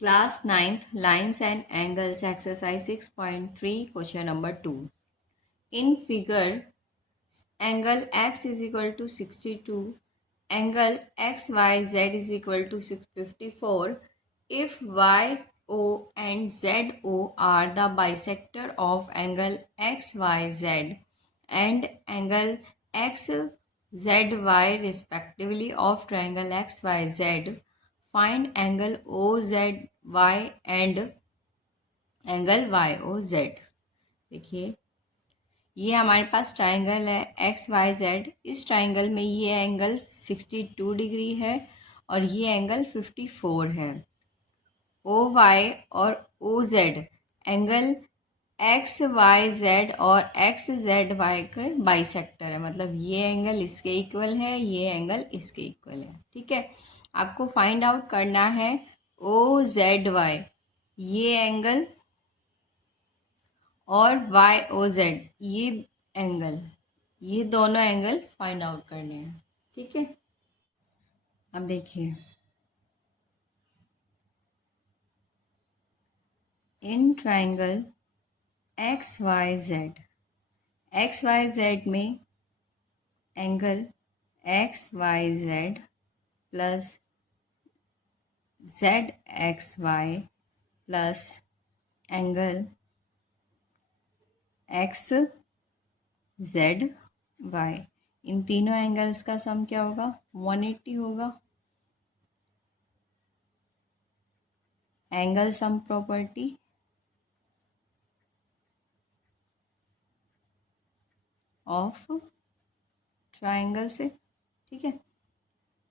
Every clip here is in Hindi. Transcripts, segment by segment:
Class 9th Lines and Angles exercise 6.3 question number 2. In figure, angle x is equal to 62, angle xyz is equal to 654. If YO and ZO are the bisector of angle XYZ and angle XZY respectively of triangle XYZ, find angle OZY and angle YOZ। देखिए ये हमारे पास ट्राइंगल है XYZ। इस ट्राइंगल में ये एंगल 62 डिग्री है और ये एंगल 54 है। OY और OZ एंगल XYZ और XZY के बाइसेक्टर है, मतलब ये एंगल इसके इक्वल है, ये एंगल इसके इक्वल है। ठीक है, आपको फाइंड आउट करना है OZY ये एंगल और YOZ ये एंगल, ये दोनों एंगल फाइंड आउट करने हैं। ठीक है, अब देखिए इन ट्राइंगल XYZ में angle XYZ plus ZXY plus angle XZY, इन तीनों एंगल्स का सम क्या होगा? 180 होगा। Angle sum property of triangle से। ठीक है,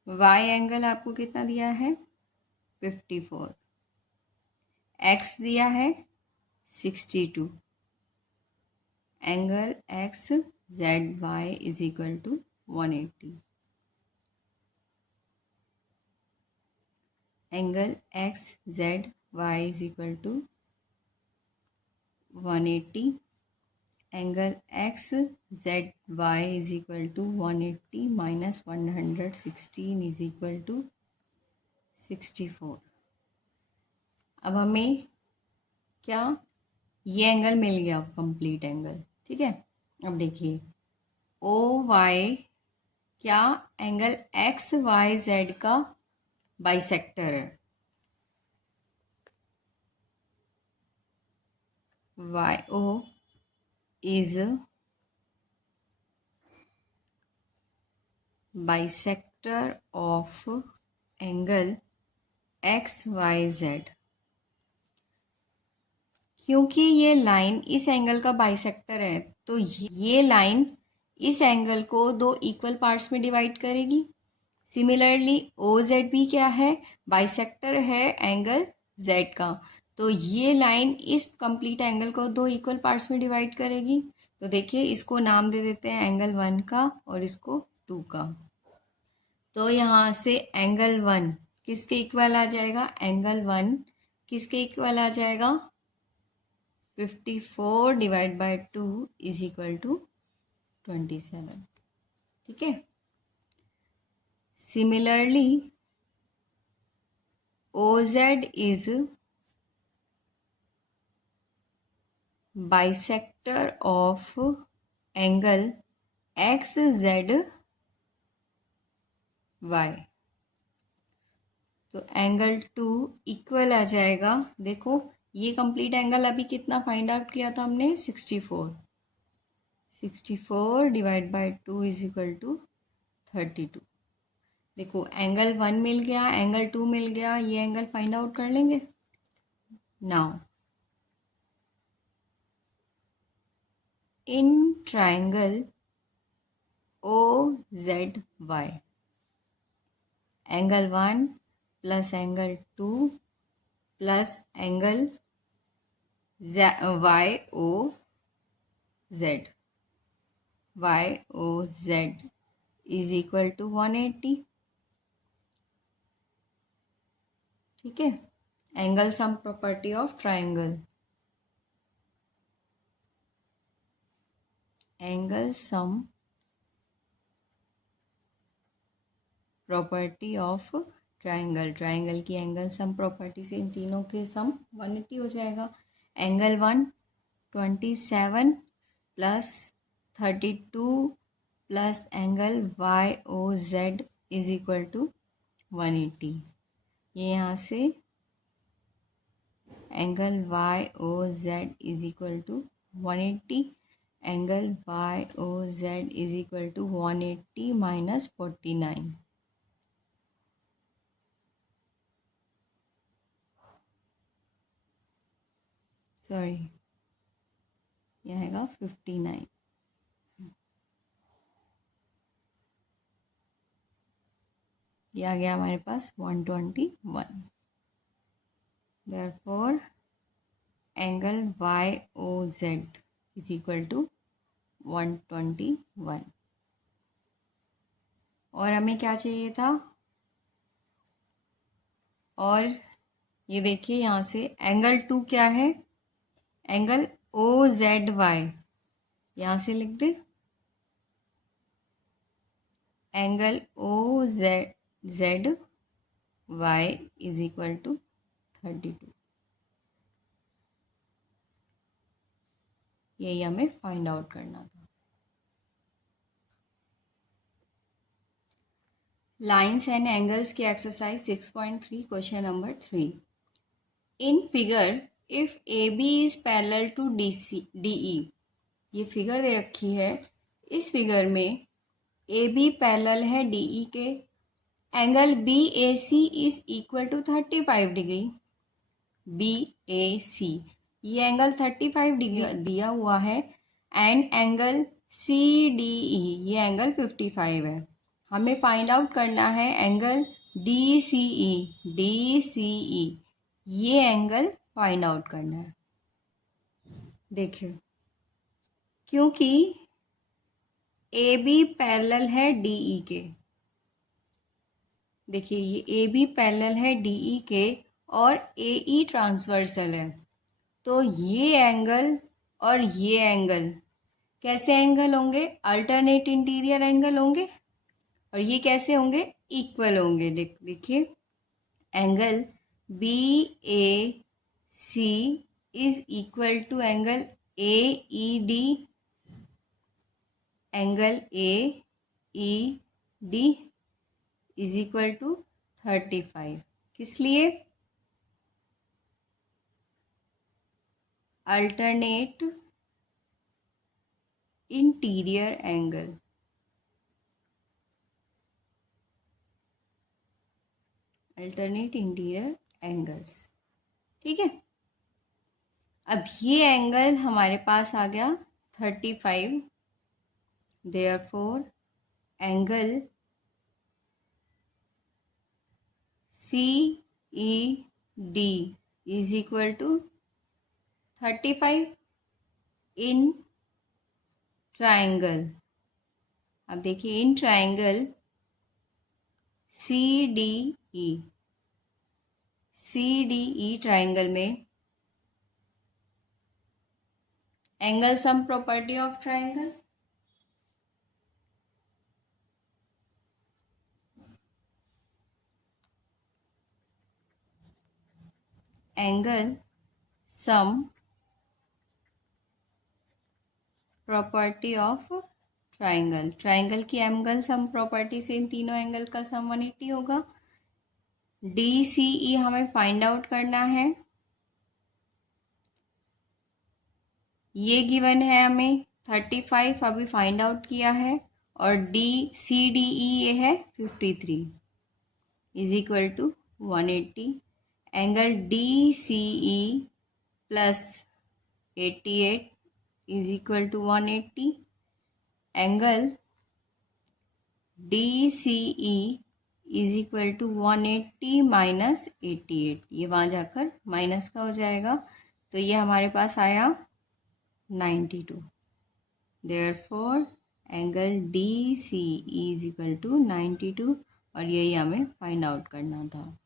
Y एंगल आपको कितना दिया है? 54, X दिया है 62, angle XZY is equal to 180, angle XZY is equal to 180, angle XZY is equal to 180 minus 116 is equal to 64। अब हमें क्या, ये एंगल मिल गया, कंप्लीट एंगल। ठीक है, अब देखिए OY क्या एंगल XYZ का बाइसेक्टर है। YO is bisector of angle XYZ। क्योंकि ये लाइन इस एंगल का बाइसेक्टर है तो ये लाइन इस एंगल को दो इक्वल पार्ट्स में डिवाइड करेगी। सिमिलरली OZ भी क्या है? बाइसेक्टर है एंगल Z का, तो ये लाइन इस कंप्लीट एंगल को दो इक्वल पार्ट्स में डिवाइड करेगी। तो देखिए इसको नाम दे देते हैं एंगल 1 का और इसको 2 का। तो यहाँ से एंगल 1 किसके इक्वल आ जाएगा? एंगल 1 किसके इक्वल आ जाएगा? 54 divide by 2 is equal to 27। ठीक है, similarly OZ is bisector of angle XZY। तो एंगल 2 इक्वल आ जाएगा। देखो ये कंप्लीट एंगल अभी कितना फाइंड आउट किया था हमने? 64। 64 divide by 2 is equal to 32। देखो एंगल 1 मिल गया, एंगल 2 मिल गया, ये एंगल फाइंड आउट कर लेंगे। Now in triangle OZY angle 1 plus angle 2 plus angle YOZ is equal to 180। ठीक है, angle sum property of triangle, angle sum property of triangle की एंगल सम प्रॉपर्टी से इन तीनों के सम 180 हो जाएगा। Angle 1 27 plus 32 plus angle YOZ is equal to 180। ये यहाँ से angle YOZ is equal to 180, angle YOZ is equal to 180 minus 49, sorry यह आएगा 59। ये आ गया हमारे पास 121। Therefore angle YOZ is equal to 121। और हमें क्या चाहिए था, और ये देखिए यहाँ से एंगल 2 क्या है, एंगल OZY, यहाँ से लिख दे angle OZY is equal to 32। यही हमें फाइंड आउट करना था। लाइन्स एंड एंगल्स की exercise 6.3 question number 3। In figure if AB is parallel to DE, ये फिगर दे रखी है। इस फिगर में AB पैरेलल है DE के, angle BAC is equal to 35 degree. BAC ये एंगल 35 डिग्री दिया हुआ है, एंड एंगल CDE ये एंगल 55 है। हमें फाइंड आउट करना है एंगल DCE ये एंगल फाइंड आउट करना है। देखिए क्योंकि AB पैरेलल है DE के, देखिए ये AB पैरेलल है DE के और AE ट्रांसवर्सल है, तो ये एंगल और ये एंगल कैसे एंगल होंगे, अल्टरनेट इंटीरियर एंगल होंगे, और ये कैसे होंगे, इक्वल होंगे। देखिए angle BAC is equal to angle AED, angle AED is equal to 35। किस लिए, alternate interior angle, alternate interior angles. ठीक है, अब ये एंगल हमारे पास आ गया 35, therefore angle CED is equal to 35 in triangle. अब देखिए इन ट्राइंगल CDE ट्राइंगल में angle sum property of triangle, angle sum property of triangle, triangle की एंगल सम प्रॉपर्टी से इन तीनों एंगल का सम 180 होगा। DCE हमें फाइंड आउट करना है, ये गिवन है हमें 35 अभी फाइंड आउट किया है, और CDE ये है 53 is equal to 180। Angle DCE plus 88 is equal to 180, angle DCE is equal to 180 minus 88, ये वहाँ जाकर माइनस का हो जाएगा, तो ये हमारे पास आया 92। Therefore angle DCE is equal to 92, और यही हमें फाइंड आउट करना था।